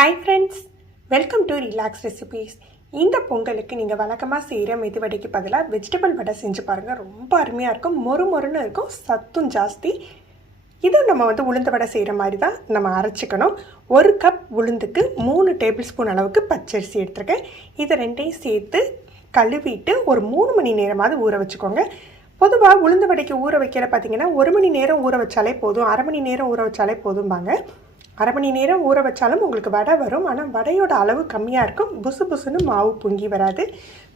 Hi friends, welcome to relax recipes. இந்த பொங்கலுக்கு நீங்கள் வழக்கமாக செய்கிற மெதுவடைக்கு பதிலாக வெஜிடபிள் வடை செஞ்சு பாருங்கள். ரொம்ப அருமையாக இருக்கும், மொறு மொறுன்னு இருக்கும், சத்தும் ஜாஸ்தி. இது நம்ம உளுந்து வடை செய்கிற மாதிரி தான் நம்ம அரைச்சிக்கணும். 1 கப் உளுந்துக்கு 3 டேபிள் ஸ்பூன் அளவுக்கு பச்சரிசி எடுத்துருக்கேன். இதை ரெண்டையும் சேர்த்து கழுவிட்டு ஒரு 3 மணி நேரமாவது ஊற வச்சுக்கோங்க. பொதுவாக உளுந்து வடைக்கு ஊற வைக்கிற பார்த்திங்கன்னா 1 மணி நேரம் ஊற வச்சாலே போதும், அரை மணி நேரம் ஊற வச்சாலே போதும்பாங்க. அரை மணி நேரம் ஊற வச்சாலும் உங்களுக்கு வடை வரும், ஆனால் வடையோட அளவு கம்மியாக இருக்கும், புசு புசுன்னு மாவு பொங்கி வராது.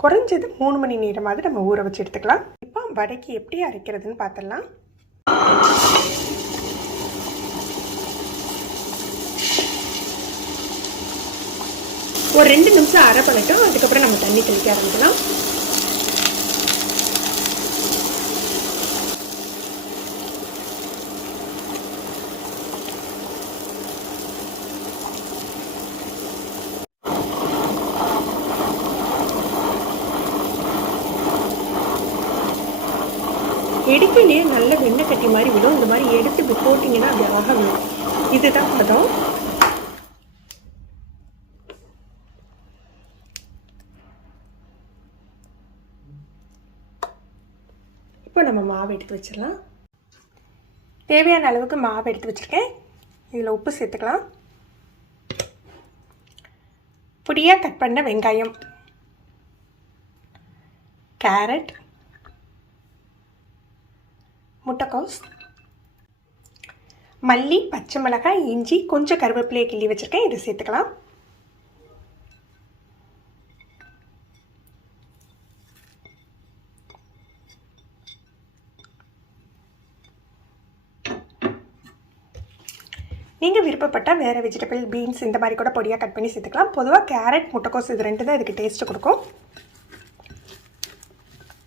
குறைஞ்சது 3 மணி நேரமாவது நம்ம ஊற வச்சு எடுத்துக்கலாம். இப்போ வடைக்கு எப்படி அரைக்கிறதுன்னு பார்த்துடலாம். ஒரு 2 நிமிஷம் அரை பண்ணட்டும், அதுக்கப்புறம் நம்ம தண்ணி தெளிக்க ஆரம்பிக்கலாம். எடுக்கையிலே நல்ல வெண்ணெய் கட்டி மாதிரி விடும். இந்த மாதிரி எடுத்து இப்படி போட்டிங்கன்னா அப்படி அழகாக விடும். இதுதான் பதம். இப்போ நம்ம மாவு எடுத்து வச்சிடலாம். தேவையான அளவுக்கு மாவு எடுத்து வச்சுருக்கேன். இதில் உப்பு சேர்த்துக்கலாம். பொடியாக கட் பண்ண வெங்காயம், கேரட், முட்டைக்கோஸ், மல்லி, பச்சை மிளகாய், இஞ்சி, கொஞ்சம் கருவேப்பிலையை கிள்ளி வச்சுருக்கேன். இதை சேர்த்துக்கலாம். நீங்கள் விருப்பப்பட்டால் வேறு வெஜிடபிள், பீன்ஸ் இந்த மாதிரி கூட பொடியாக கட் பண்ணி சேர்த்துக்கலாம். பொதுவாக கேரட், முட்டைக்கோஸ் இது 2 தான் இதுக்கு டேஸ்ட்டு கொடுக்கும்.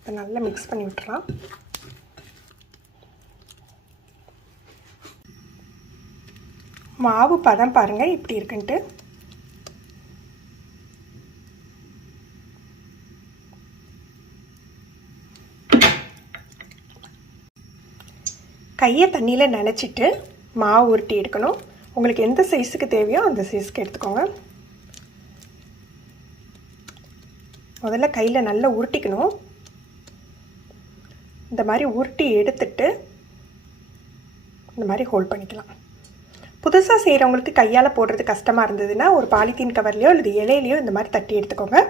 இதை நல்லா மிக்ஸ் பண்ணி விட்டுறலாம். மாவு பதம் பாருங்கள் இப்படி இருக்குன்ட்டு. கையை தண்ணியில் நனைச்சிட்டு மாவு உருட்டி எடுக்கணும். உங்களுக்கு எந்த சைஸுக்கு தேவையோ அந்த சைஸுக்கு எடுத்துக்கோங்க. முதல்ல கையில் நல்லா உருட்டிக்கணும். இந்த மாதிரி உருட்டி எடுத்துட்டு இந்த மாதிரி ஹோல்ட் பண்ணிக்கலாம். புதுசாக செய்கிறவங்களுக்கு கையால் போடுறது கஷ்டமாக இருந்ததுன்னா ஒரு பாலித்தீன் கவர்லையோ அல்லது இலையிலையோ இந்த மாதிரி தட்டி எடுத்துக்கோங்க.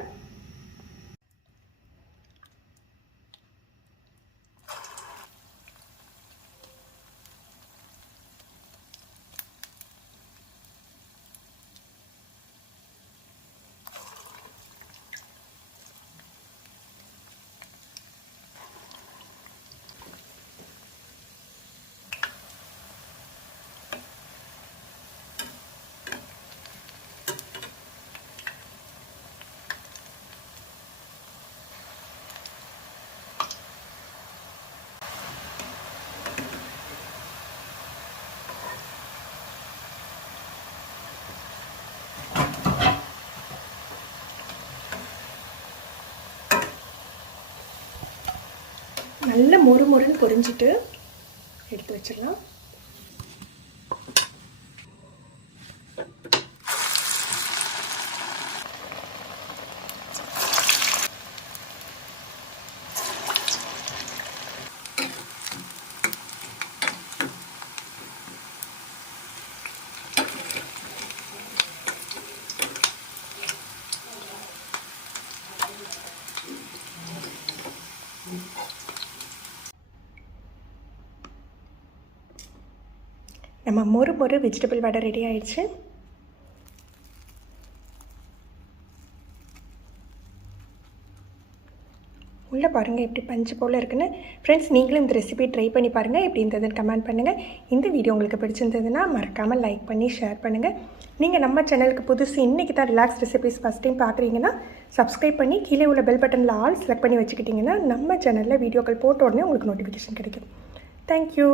நல்ல மொறு மொறுன்னு பொரிஞ்சிட்டு எடுத்து வச்சிடலாம். நம்ம மொறு மொறு வெஜிடபிள் வடை ரெடி ஆயிடுச்சு. உள்ளே பாருங்கள் எப்படி பஞ்சு போல் இருக்குன்னு. ஃப்ரெண்ட்ஸ், நீங்களும் இந்த ரெசிபி ட்ரை பண்ணி பாருங்கள். எப்படி இருந்ததுன்னு கமெண்ட் பண்ணுங்கள். இந்த வீடியோ உங்களுக்கு பிடிச்சிருந்ததுன்னா மறக்காமல் லைக் பண்ணி ஷேர் பண்ணுங்கள். நீங்கள் நம்ம சேனலுக்கு புதுசு இன்றைக்கி தான் ரிலாக்ஸ் ரெசிபிஸ் ஃபஸ்ட் டைம் பார்க்குறீங்கன்னா சப்ஸ்கிரைப் பண்ணி கீழே உள்ள பெல் பட்டனில் ஆல் செலக்ட் பண்ணி வச்சுக்கிட்டிங்கன்னா நம்ம சேனலில் வீடியோக்கள் போட்ட உடனே உங்களுக்கு நோட்டிஃபிகேஷன் கிடைக்கும். தேங்க்யூ.